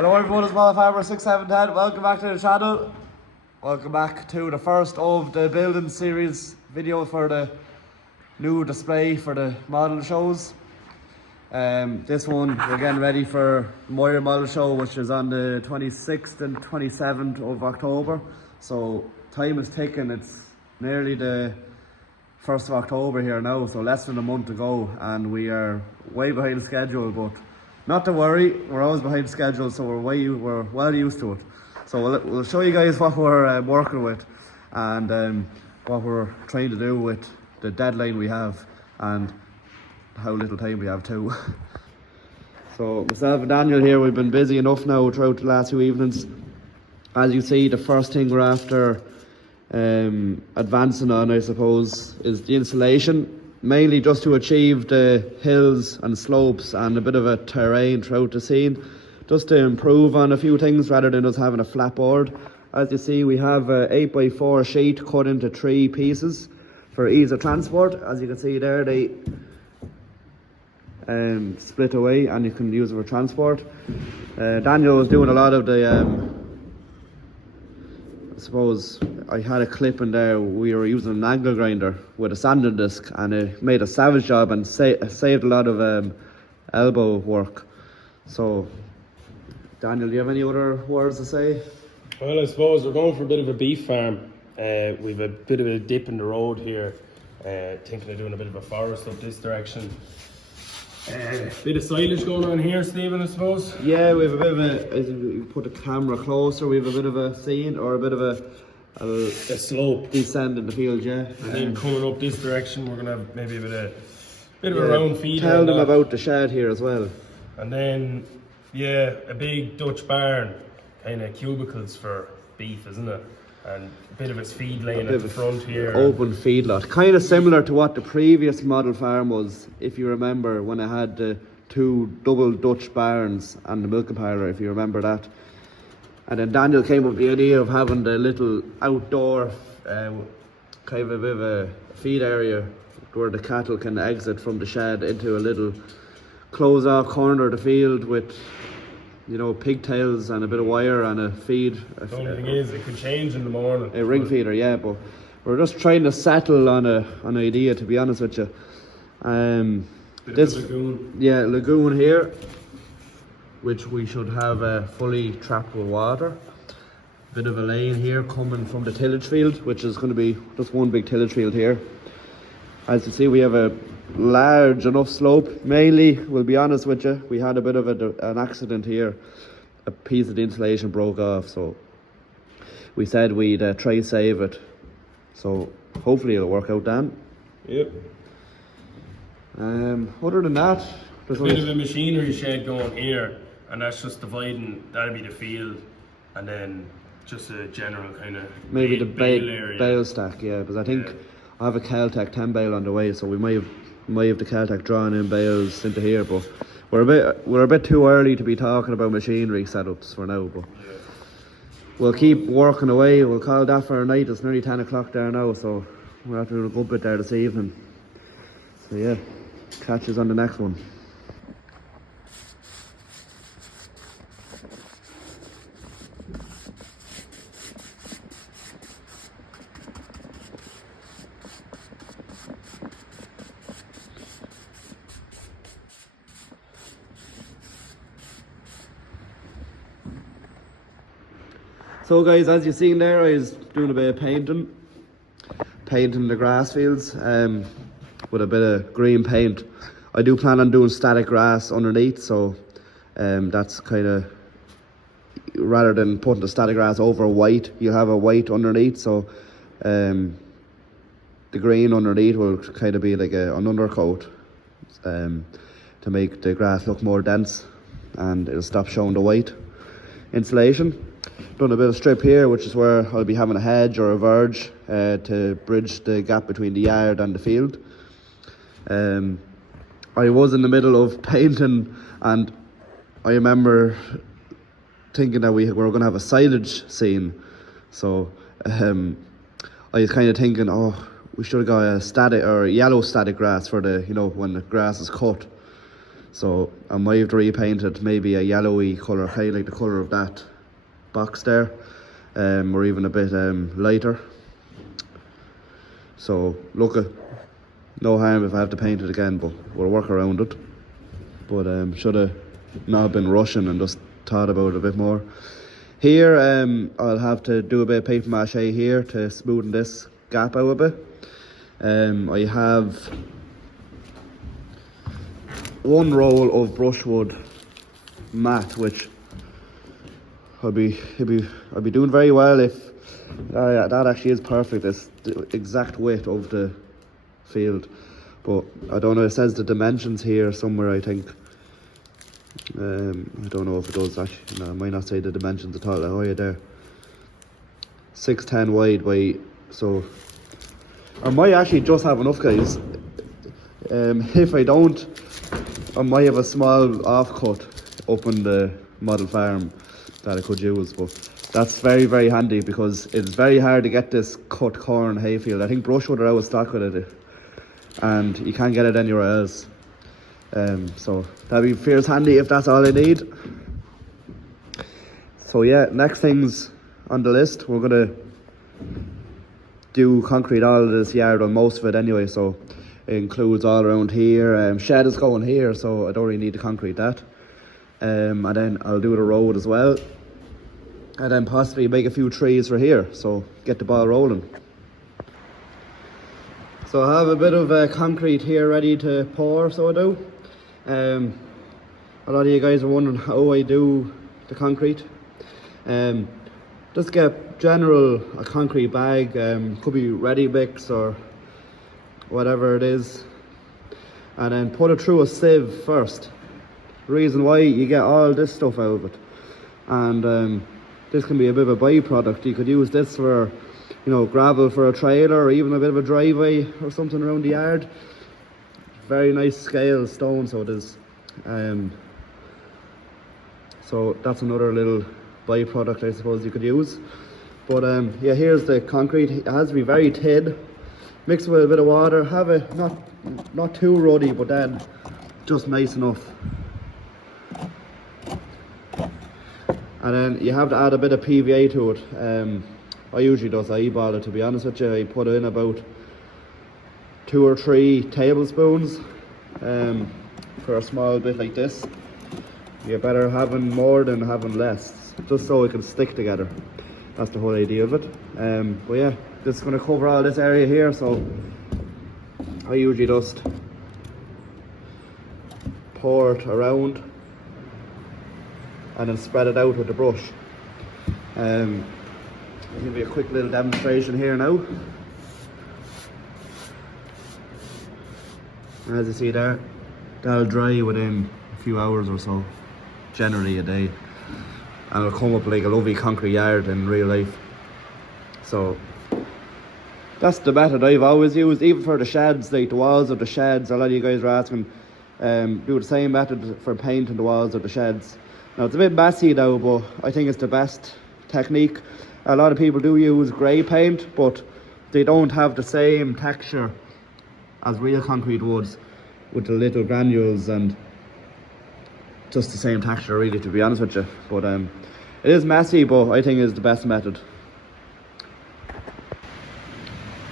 Hello everyone, it's Small Farmer 6710. Welcome back to the channel. Welcome back to the first of the building series video for the new display for the model shows. This one we're getting ready for Moria model show, which is on the 26th and 27th of October. So time is ticking, it's nearly the 1st of October here now, so less than a month to go, and we are way behind schedule, but not to worry, we're always behind schedule, so we're well used to it. So we'll show you guys what we're working with and what we're trying to do with the deadline we have and how little time we have too. So myself and Daniel here, we've been busy enough now throughout the last few evenings. As you see, the first thing we're after advancing on, I suppose, is the insulation. Mainly just to achieve the hills and slopes and a bit of a terrain throughout the scene, just to improve on a few things rather than us having a flat board. As you see, we have a 8x4 sheet cut into 3 pieces for ease of transport. As you can see there, they split away and you can use it for transport. Daniel was doing a lot of the I suppose I had a clip in there. We were using an angle grinder with a sanding disc, and it made a savage job and saved a lot of elbow work. So, Daniel, do you have any other words to say? Well, I suppose we're going for a bit of a beef farm. We've a bit of a dip in the road here. Thinking of doing a bit of a forest up this direction. Bit of silage going on here, Stephen, I suppose. Yeah, we have a bit of a, as you put the camera closer, we have a bit of a scene, or a bit of a slope descend in the field, yeah. And then coming up this direction, we're gonna have maybe a bit of a round feeder. Tell them about the shed here as well. And then, yeah, a big Dutch barn, kind of cubicles for beef, isn't it? And a bit of its feed lane at the front here. Open feedlot. Kind of similar to what the previous model farm was, if you remember, when I had the 2 double Dutch barns and the milking parlour, if you remember that. And then Daniel came up with the idea of having the little outdoor, kind of a bit of a feed area where the cattle can exit from the shed into a little closed off corner of the field with, you know, pigtails and a bit of wire and a feed. The only thing is, it could change in the morning. A ring feeder, yeah, but we're just trying to settle on an idea, to be honest with you. This lagoon. Yeah, lagoon here, which we should have fully trapped with water. Bit of a lane here coming from the tillage field, which is going to be just one big tillage field here. As you see, we have a large enough slope. Mainly, we'll be honest with you, we had a bit of an accident here. A piece of the insulation broke off, so we said we'd try save it. So hopefully it'll work out, Dan. Yep. Other than that, there's a bit of a machinery shed going here, and that's just dividing. That'll be the field, and then just a general kind of maybe the bale bale stack, yeah. Because I think I have a Caltech 10 bale on the way, so we might have the Caltech drawn in bales into here, but we're a bit too early to be talking about machinery setups for now. But we'll keep working away. We'll call that for a night. It's nearly 10 o'clock there now, so we'll have to do a good bit there this evening. So yeah, catch us on the next one. So guys, as you've seen there, I was doing a bit of painting the grass fields with a bit of green paint. I do plan on doing static grass underneath, so that's kind of, rather than putting the static grass over white, you'll have a white underneath, so the green underneath will kind of be like an undercoat to make the grass look more dense, and it'll stop showing the white insulation. Done a bit of strip here, which is where I'll be having a hedge or a verge to bridge the gap between the yard and the field. I was in the middle of painting, and I remember thinking that we were going to have a silage scene, so I was kind of thinking, oh, we should have got a static or yellow static grass for the, you know, when the grass is cut. So I might have to repaint it maybe a yellowy colour, kind of like the colour of that box there, or even a bit lighter. So look, no harm if I have to paint it again, but we'll work around it. But should have not been rushing and just thought about it a bit more. Here I'll have to do a bit of paper mache here to smoothen this gap out a bit. I have one roll of brushwood mat, which I'll be doing very well if that actually is perfect. It's the exact width of the field, but I don't know, it says the dimensions here somewhere, I think. I don't know if it does actually. No, it might not say the dimensions at all. Oh yeah, there, 610 wide by, so I might actually just have enough, guys. If I don't, I might have a small offcut up in the model farm that I could use, but that's very, very handy because it's very hard to get this cut corn hayfield. I think Brushwood are out of stock with it, and you can't get it anywhere else. So that'd be fierce handy if that's all I need. So yeah, next things on the list, we're gonna do concrete all of this yard, on most of it anyway, so it includes all around here. Shed is going here, so I don't really need to concrete that. And then I'll do the road as well, and then possibly make a few trees for here, so get the ball rolling. So I have a bit of concrete here ready to pour, so I do. A lot of you guys are wondering how I do the concrete. Just get a concrete bag, could be ready mix or whatever it is, and then put it through a sieve first. The reason why, you get all this stuff out of it, and this can be a bit of a byproduct. You could use this for, you know, gravel for a trailer, or even a bit of a driveway or something around the yard. Very nice scale stone, so it is. So that's another little byproduct I suppose you could use. But yeah, here's the concrete. It has to be very thin. Mix it with a bit of water. Have it not too ruddy, but then just nice enough. And then you have to add a bit of PVA to it. I usually just eyeball it, to be honest with you. I put in about 2 or 3 tablespoons for a small bit like this. You're better having more than having less, just so it can stick together. That's the whole idea of it. But yeah, this is going to cover all this area here, so I usually just pour it around and then spread it out with the brush. I'll give you a quick little demonstration here now. As you see there, that'll dry within a few hours or so, generally a day, and it'll come up like a lovely concrete yard in real life. So that's the method I've always used, even for the sheds, like the walls of the sheds. A lot of you guys are asking, do the same method for painting the walls of the sheds. Now it's a bit messy now, but I think it's the best technique. A lot of people do use grey paint, but they don't have the same texture as real concrete would, with the little granules, and just the same texture really, to be honest with you. But it is messy, but I think it's the best method.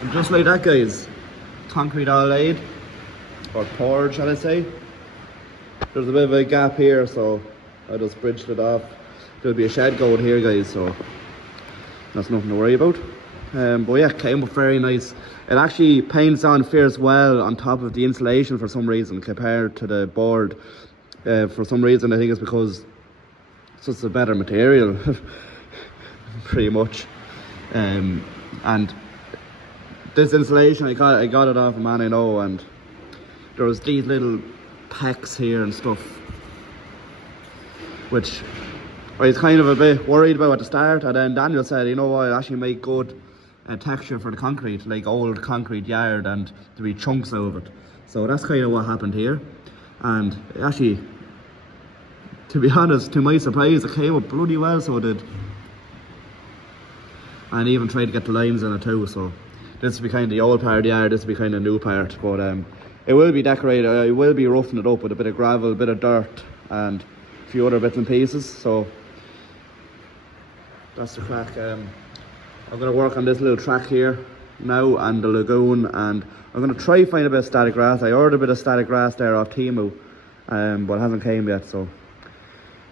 And just like that, guys, concrete all laid, or poured shall I say. There's a bit of a gap here, so I just bridged it off. There'll be a shed going here, guys, so that's nothing to worry about. But yeah, came up very nice. It actually paints on fierce well on top of the insulation for some reason compared to the board. For some reason, I think it's because it's just a better material, pretty much. And this insulation, I got it off a man I know, and there was these little pecks here and stuff, which I was kind of a bit worried about at the start, and then Daniel said, you know what, it actually make good texture for the concrete, like old concrete yard, and to be chunks of it. So that's kind of what happened here, and actually, to be honest, to my surprise, it came up bloody well, so it did. And even tried to get the lines in it too, so this will be kind of the old part of the yard, this will be kind of the new part. But it will be decorated. I will be roughing it up with a bit of gravel, a bit of dirt, and a few other bits and pieces. So that's the crack. I'm going to work on this little track here now and the lagoon, and I'm going to try find a bit of static grass. I ordered a bit of static grass there off Temu, but it hasn't came yet, so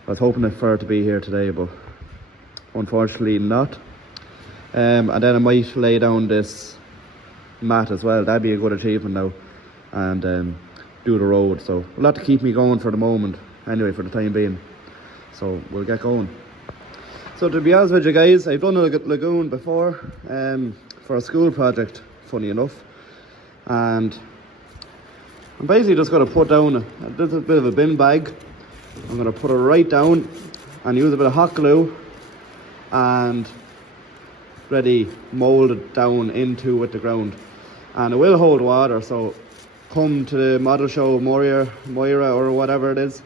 I was hoping for it to be here today, but unfortunately not. And then I might lay down this mat as well. That'd be a good achievement now, and do the road. So a lot to keep me going for the moment, anyway, for the time being. So we'll get going. So to be honest with you guys, I've done a lagoon before for a school project, funny enough, and I'm basically just going to put down this is a bit of a bin bag. I'm going to put it right down and use a bit of hot glue and ready mould it down into with the ground, and it will hold water. So come to the model show, Moria or whatever it is,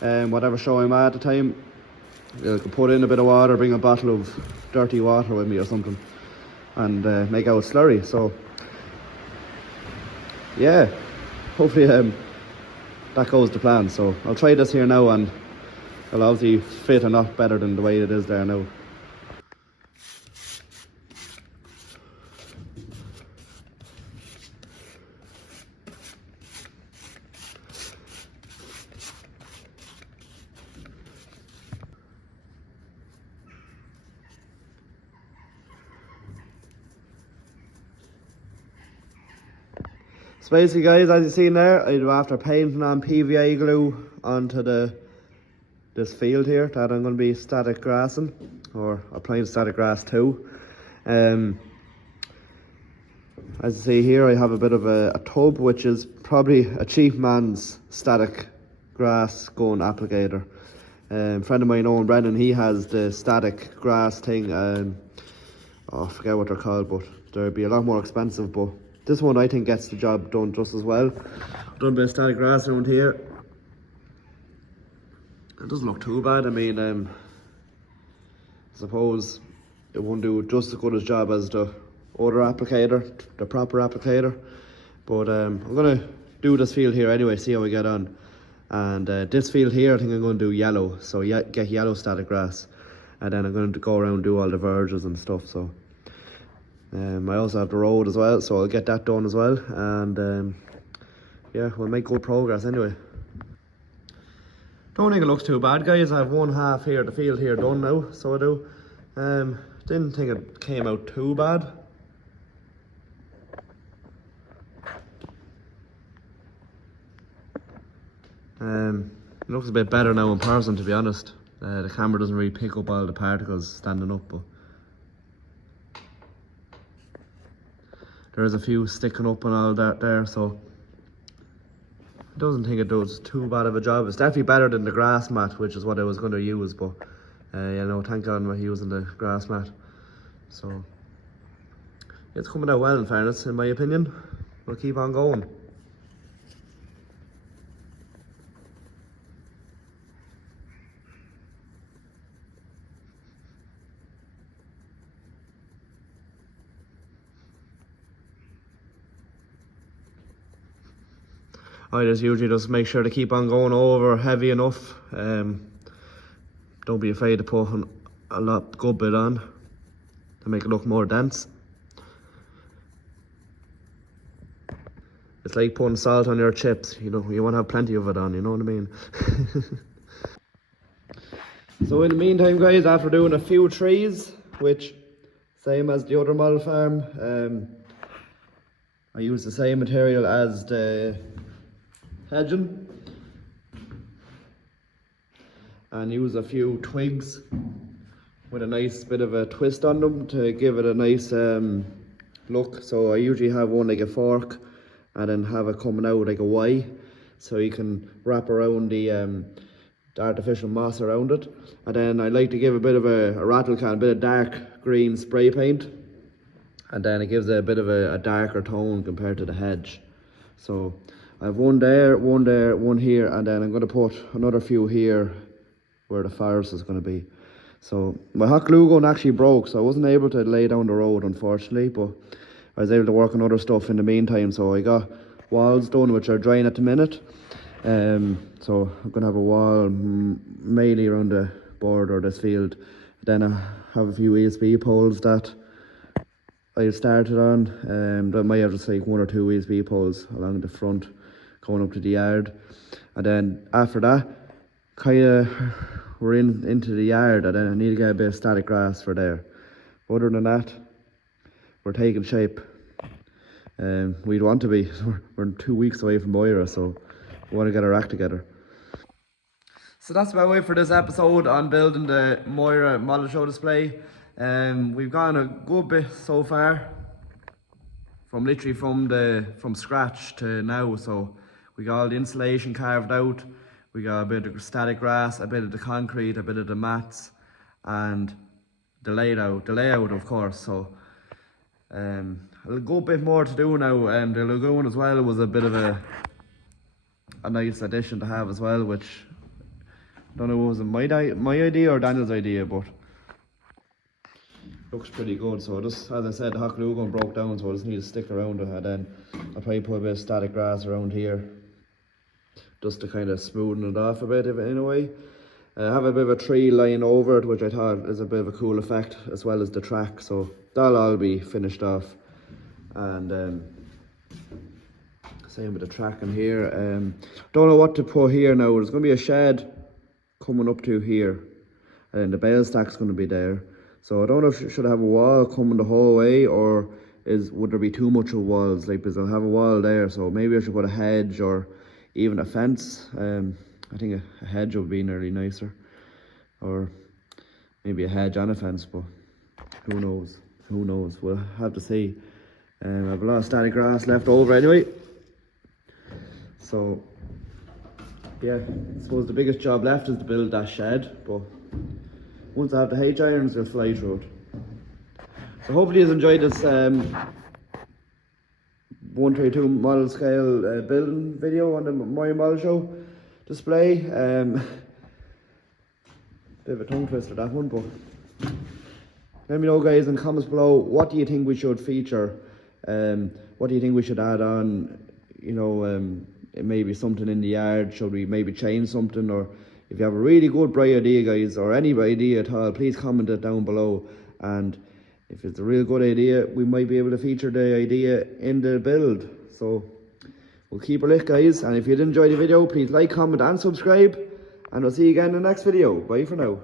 whatever show I'm at the time, I could put in a bit of water, bring a bottle of dirty water with me or something, and make out slurry. So yeah, hopefully that goes to plan. So I'll try this here now, and it'll obviously fit a lot better than the way it is there now. So basically guys, as you seen there, after painting on PVA glue onto this field here that I'm going to be static grassing, or applying static grass to. As you see here, I have a bit of a tub, which is probably a cheap man's static grass gun applicator. A friend of mine, Owen Brennan, he has the static grass thing. I forget what they're called, but they'd be a lot more expensive, but this one I think gets the job done just as well. Done a bit of static grass around here. It doesn't look too bad. I mean, I suppose it won't do just as good a job as the other applicator, the proper applicator. But I'm gonna do this field here anyway, see how we get on. And this field here, I think I'm gonna do yellow. So get yellow static grass, and then I'm going to go around and do all the verges and stuff. So I also have the road as well, so I'll get that done as well, and yeah, we'll make good progress anyway. Don't think it looks too bad, guys. I have one half here, the field here, done now, so I do. Didn't think it came out too bad. It looks a bit better now in person, to be honest. The camera doesn't really pick up all the particles standing up, but there's a few sticking up and all that there, so I don't think it does too bad of a job. It's definitely better than the grass mat, which is what I was going to use, but you know, thank God we're using the grass mat. So it's coming out well, in fairness, in my opinion. We'll keep on going. I just usually just make sure to keep on going over heavy enough. Don't be afraid to put a good bit on to make it look more dense. It's like putting salt on your chips, you know, you want to have plenty of it on, you know what I mean? So in the meantime, guys, after doing a few trees, which same as the other model farm, I used the same material as the hedging, and use a few twigs with a nice bit of a twist on them to give it a nice look. So I usually have one like a fork and then have it coming out like a Y, so you can wrap around the artificial moss around it. And then I like to give a bit of a rattle can, a bit of dark green spray paint, and then it gives it a bit of a darker tone compared to the hedge. So I have one there, one here, and then I'm going to put another few here where the forest is going to be. So my hot glue gun actually broke, so I wasn't able to lay down the road, unfortunately, but I was able to work on other stuff in the meantime. So I got walls done, which are drying at the minute. So I'm gonna have a wall mainly around the border of this field. Then I have a few USB poles that I started on. That might have just like 1 or 2 USB poles along the front going up to the yard. And then after that, kinda we're into the yard, and then I need to get a bit of static grass for there. Other than that, we're taking shape. We'd want to be. We're 2 weeks away from Moria, so we want to get our act together. So that's about it for this episode on building the Moira model show display. We've gone a good bit so far, from scratch to now. So we got all the insulation carved out, we got a bit of static grass, a bit of the concrete, a bit of the mats, and the layout of course. So a good bit more to do now. The lagoon as well was a bit of a nice addition to have as well, which I don't know, was it my idea or Daniel's idea, but looks pretty good. So just, as I said, the hot glue gun broke down, so I just need to stick around it, and then I'll probably put a bit of static grass around here just to kind of smoothen it off a bit in a way. I have a bit of a tree lying over it, which I thought is a bit of a cool effect, as well as the track, so that'll all be finished off. And same with the track in here. Don't know what to put here now. There's going to be a shed coming up to here, and the bale stack's going to be there. So I don't know if should I have a wall coming the whole way, or would there be too much of walls? Like, because I'll have a wall there, so maybe I should put a hedge or even a fence. I think a hedge would be nearly nicer, or maybe a hedge and a fence, but who knows? Who knows? We'll have to see. I have a lot of static grass left over anyway. So yeah, I suppose the biggest job left is to build that shed, but once I have the H-irons, they'll fly through it. So hopefully you've enjoyed this 132 model scale building video on the Moria model show display. Bit of a tongue twister that one, but let me know guys in the comments below, what do you think we should feature? What do you think we should add on? You know, maybe something in the yard, should we maybe change something? Or if you have a really good bright idea guys, or any idea at all, please comment it down below, and if it's a real good idea, we might be able to feature the idea in the build. So we'll keep a look guys, and if you did enjoy the video, please like, comment and subscribe, and I'll see you again in the next video. Bye for now.